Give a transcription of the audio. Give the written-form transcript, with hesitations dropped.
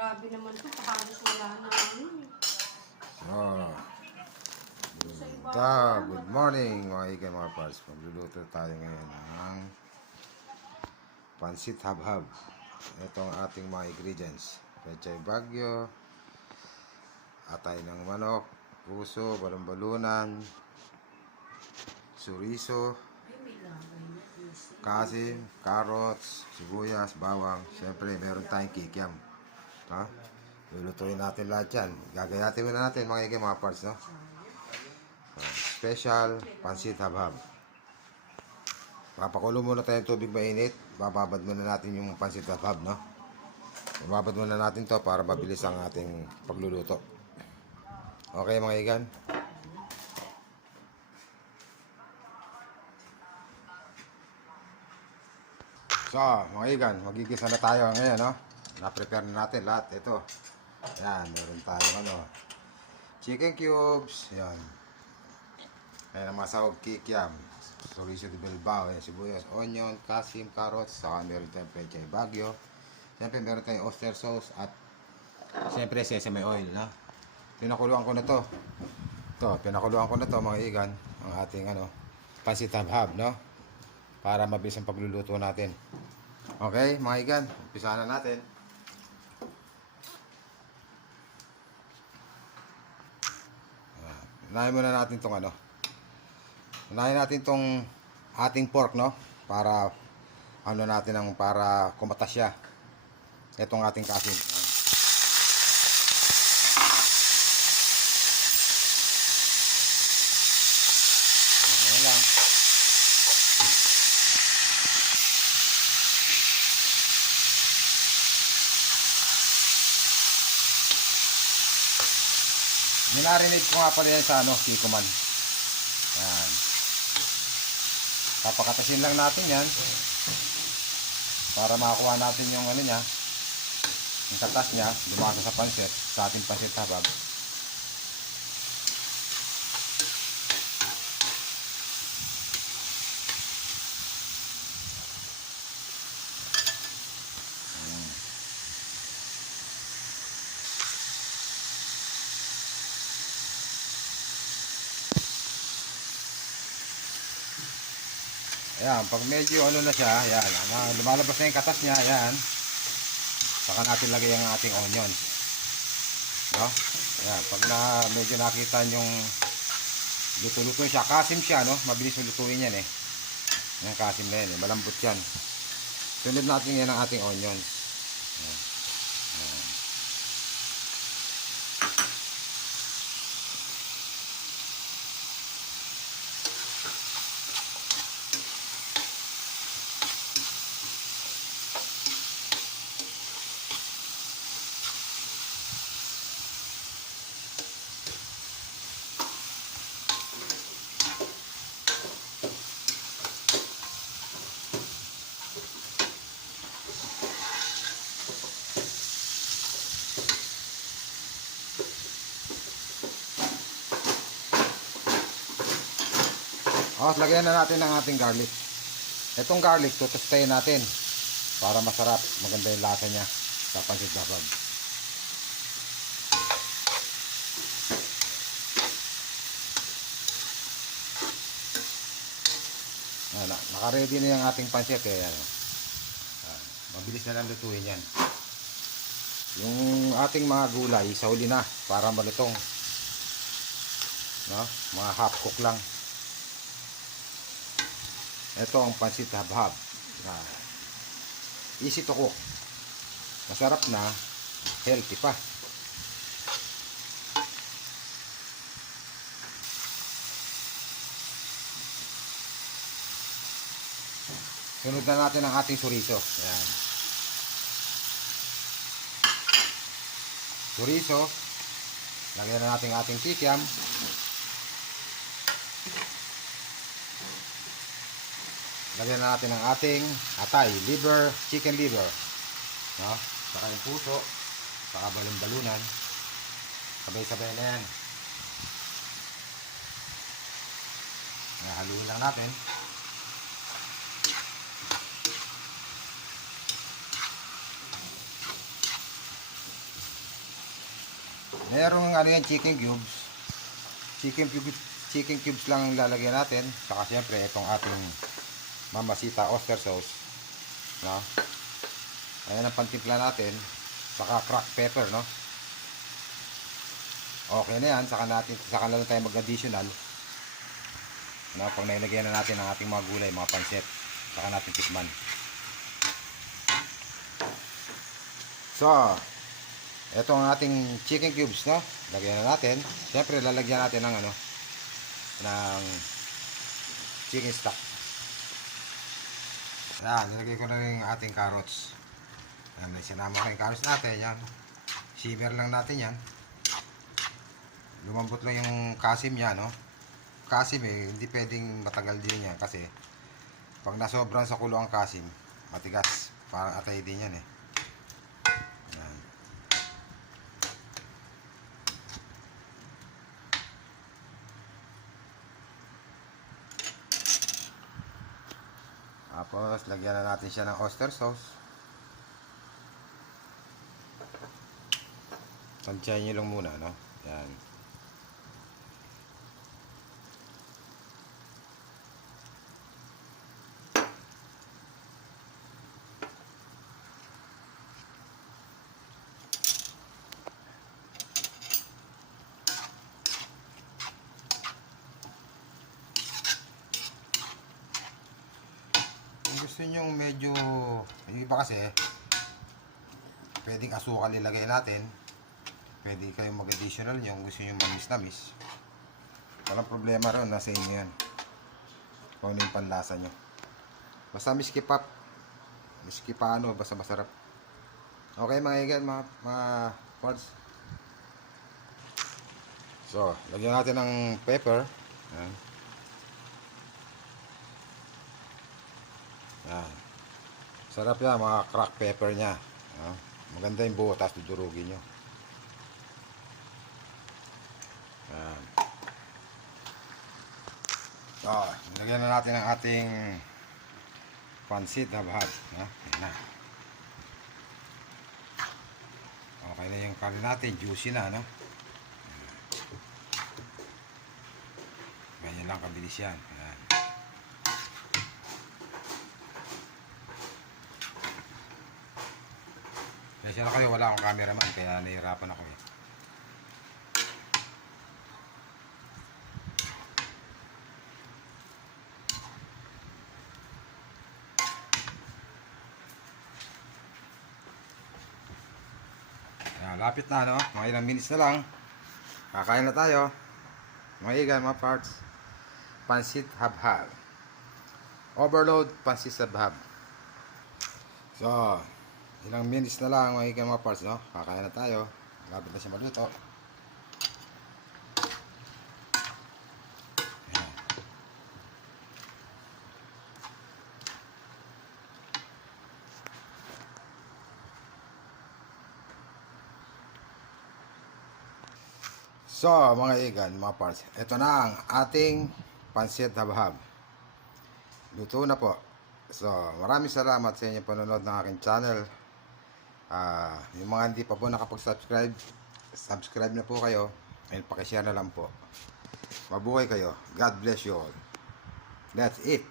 Grabe naman to, halos wala na ano. Oh, Sa iba, good morning mga ikan mga parts. Magluluto tayo ngayon ng pansit habhab. Ito ang ating mga ingredients. Pechay bagyo, atay ng manok, puso, balon-balunan, suriso, kasim, carrots, sibuyas, bawang. Siyempre meron tayong kikiam. Ha? Lulutuin natin lahat yan. Gagayatin muna natin mga ikan mga parts, no? Special pansit habhab. Papakulo muna tayo ng tubig mainit. Bababad muna natin yung pansit habhab, no? Bababad muna natin to para mabilis ang ating pagluluto. Okay mga ikan? So mga ikan, magigisa na tayo ngayon, no? Na-prepare na natin lahat. Ito. Yan, meron tayo chicken cubes. Yan. Ayan ang masahog kikiam. Soriso de Bilbao. Ayan, sibuyas, onion, kasim, carrots. Saka meron tayong pechay bagyo. Siyempre meron tayong oyster sauce. At siyempre sesame oil, no? Pinakuluan ko na to. Pinakuluan ko na to mga igan. Ang ating pansit habhab, no? Para mabilis ang pagluluto natin. Okay mga igan, umpisahan na natin. Unahin muna natin tong unahin natin tong ating pork, no? Para para kumatas siya. Itong ating kasim. Ayan lang. Minarinate ko nga pala yan sa kikuman. Yan. Papakatasin lang natin yan para makakuha natin yung niya, yung katas niya, lumasa sa pansit, sa ating pansit habhab. Ayan, pag medyo na siya, ayan, lumalabas na yung katas niya, ayan. Saka natin lagay ang ating onions. No? Ayan, pag medyo nakita yung luto-luto siya, kasim siya, no? Mabilis lutuin yan Yung kasim na yan, malambot yan. Sunod natin yan ang ating onions. Ayan. Ayan. Lagyan na natin ang ating garlic. Itong garlic, tutustayin natin para masarap, maganda yung lasa niya sa pansit habhab. Naka-ready na yung ating pansit mabilis na lang lutuin yan. Yung ating mga gulay, sa huli na para malutong, no? Mga half cook lang. Ito ang pansit habhab. Easy to cook. Masarap na, healthy pa. Sunod na natin ang ating suriso. Ayan. Suriso. Lagyan na natin ang ating kikiam. Lagyan na natin ang ating atay, liver, chicken liver. No? Saka yung puso, saka balon-balunan. Sabay-sabay na yan. Haluin lang natin. Merong ano yan, chicken cubes. Chicken cubes lang ang lalagyan natin. Saka siyempre, itong ating Mamacita oyster sauce. No? Ayan ang pantimpla natin. Saka cracked pepper, no? Okay na yan. Saka na lang tayo mag-additional. No? Pag nailagyan na natin ang ating mga gulay, mga pansit. Saka natin tikman. So, ito ang ating chicken cubes, no? Lagyan na natin. Siyempre, lalagyan natin ng ano, ng chicken stock. Yan, nilagay ko na rin yung ating carrots. Yan, may sinama ko yung carrots natin. Yan. Simmer lang natin yan. Lumambot lang yung kasim niya, no? Kasim hindi pwedeng matagal din yan kasi pag nasobran sa kulo ang kasim, matigas. Parang atay din yan, Yan. Tapos, lagyan na natin siya ng oyster sauce. Tansyahin nyo lang muna, no? Yan. Kung gusto nyo medyo, yung iba kasi, pwedeng asukal ilagay natin. Pwede kayong mag-additional nyo kung gusto nyo mamis-namis. Walang problema ron, nasa inyo yan. Kung ano yung panlasa nyo. Basta miski pa ano, basta masarap. Okay mga igan, mga parts. So, lagyan natin ng pepper. Yan. Yan. Sarap yan, mga cracked pepper nya. Maganda yung buo, tapos dudurugin nyo. Yan. So, lagyan na natin ang ating pansit na bahad. Yan na. Okay na yung curry natin, juicy na, no? Ganyan lang kabilis yan. Yan. Kaya na kayo, wala akong cameraman, kaya nahihirapan ako . Ayan, lapit na, no? Mga ilang minutes na lang. Kakain na tayo. Mga igan, mga parts. Pansit habhab. Overload pansit habhab. So, ilang minutes na lang mga igan, mga parts, no? Kakain na tayo. Lapit na siya maluto. Ayan. So, mga igan, mga parts, ito na ang ating pansit habhab. Luto na po. So, maraming salamat sa inyong panonood ng aking channel. Yung mga hindi pa po nakapag-subscribe, subscribe na po kayo. And pakishare na lang po. Mabuhay kayo. God bless you all. That's it.